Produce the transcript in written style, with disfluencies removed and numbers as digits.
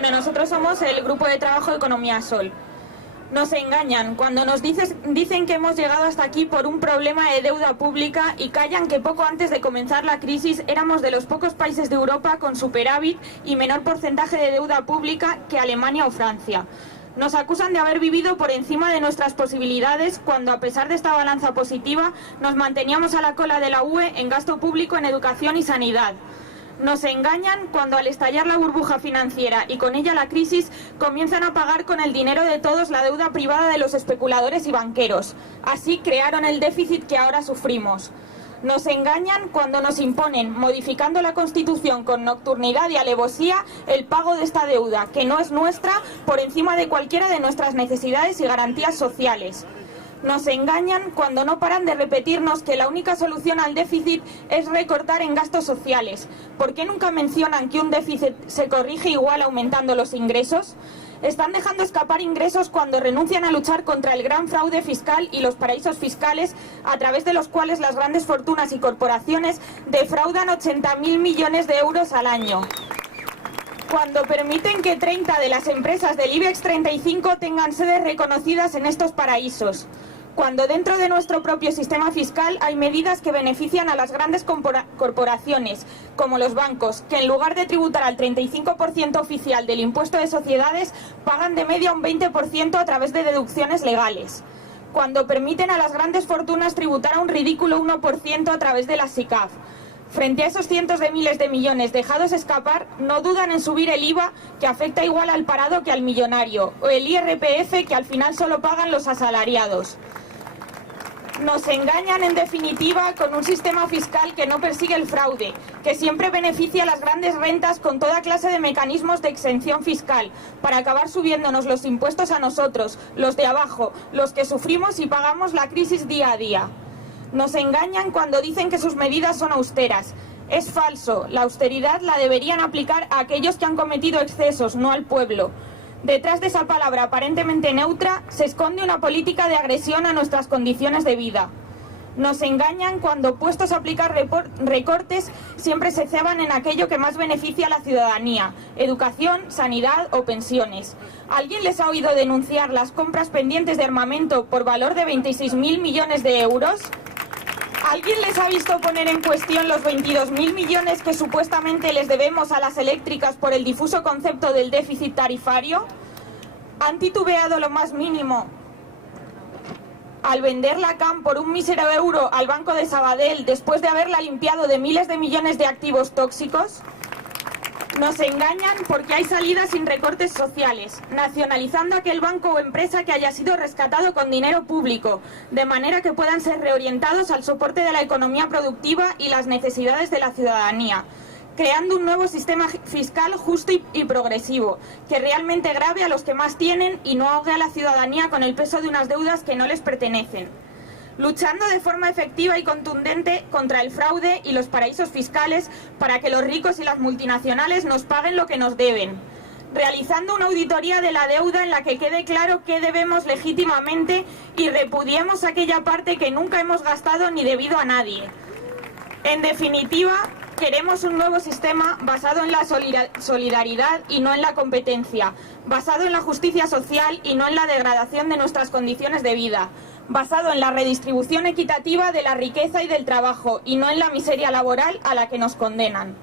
Bueno, nosotros somos el Grupo de Trabajo Economía Sol. Nos engañan cuando nos dicen que hemos llegado hasta aquí por un problema de deuda pública y callan que poco antes de comenzar la crisis éramos de los pocos países de Europa con superávit y menor porcentaje de deuda pública que Alemania o Francia. Nos acusan de haber vivido por encima de nuestras posibilidades cuando, a pesar de esta balanza positiva, nos manteníamos a la cola de la UE en gasto público en educación y sanidad. Nos engañan cuando, al estallar la burbuja financiera y con ella la crisis, comienzan a pagar con el dinero de todos la deuda privada de los especuladores y banqueros. Así crearon el déficit que ahora sufrimos. Nos engañan cuando nos imponen, modificando la Constitución con nocturnidad y alevosía, el pago de esta deuda, que no es nuestra, por encima de cualquiera de nuestras necesidades y garantías sociales. Nos engañan cuando no paran de repetirnos que la única solución al déficit es recortar en gastos sociales. ¿Por qué nunca mencionan que un déficit se corrige igual aumentando los ingresos? Están dejando escapar ingresos cuando renuncian a luchar contra el gran fraude fiscal y los paraísos fiscales, a través de los cuales las grandes fortunas y corporaciones defraudan 80.000 millones de euros al año. Cuando permiten que 30 de las empresas del IBEX 35 tengan sedes reconocidas en estos paraísos. Cuando dentro de nuestro propio sistema fiscal hay medidas que benefician a las grandes corporaciones, como los bancos, que en lugar de tributar al 35% oficial del impuesto de sociedades, pagan de media un 20% a través de deducciones legales. Cuando permiten a las grandes fortunas tributar a un ridículo 1% a través de la SICAF. Frente a esos cientos de miles de millones dejados escapar, no dudan en subir el IVA, que afecta igual al parado que al millonario, o el IRPF, que al final solo pagan los asalariados. Nos engañan, en definitiva, con un sistema fiscal que no persigue el fraude, que siempre beneficia a las grandes rentas con toda clase de mecanismos de exención fiscal, para acabar subiéndonos los impuestos a nosotros, los de abajo, los que sufrimos y pagamos la crisis día a día. Nos engañan cuando dicen que sus medidas son austeras. Es falso, la austeridad la deberían aplicar a aquellos que han cometido excesos, no al pueblo. Detrás de esa palabra aparentemente neutra se esconde una política de agresión a nuestras condiciones de vida. Nos engañan cuando, puestos a aplicar recortes, siempre se ceban en aquello que más beneficia a la ciudadanía: educación, sanidad o pensiones. ¿Alguien les ha oído denunciar las compras pendientes de armamento por valor de 26.000 millones de euros? ¿Alguien les ha visto poner en cuestión los 22.000 millones que supuestamente les debemos a las eléctricas por el difuso concepto del déficit tarifario? ¿Han titubeado lo más mínimo al vender la CAM por un mísero euro al Banco de Sabadell después de haberla limpiado de miles de millones de activos tóxicos? Nos engañan porque hay salidas sin recortes sociales, nacionalizando aquel banco o empresa que haya sido rescatado con dinero público, de manera que puedan ser reorientados al soporte de la economía productiva y las necesidades de la ciudadanía, creando un nuevo sistema fiscal justo y progresivo, que realmente grave a los que más tienen y no ahogue a la ciudadanía con el peso de unas deudas que no les pertenecen. Luchando de forma efectiva y contundente contra el fraude y los paraísos fiscales para que los ricos y las multinacionales nos paguen lo que nos deben. Realizando una auditoría de la deuda en la que quede claro qué debemos legítimamente y repudiemos aquella parte que nunca hemos gastado ni debido a nadie. En definitiva, queremos un nuevo sistema basado en la solidaridad y no en la competencia, basado en la justicia social y no en la degradación de nuestras condiciones de vida, basado en la redistribución equitativa de la riqueza y del trabajo y no en la miseria laboral a la que nos condenan.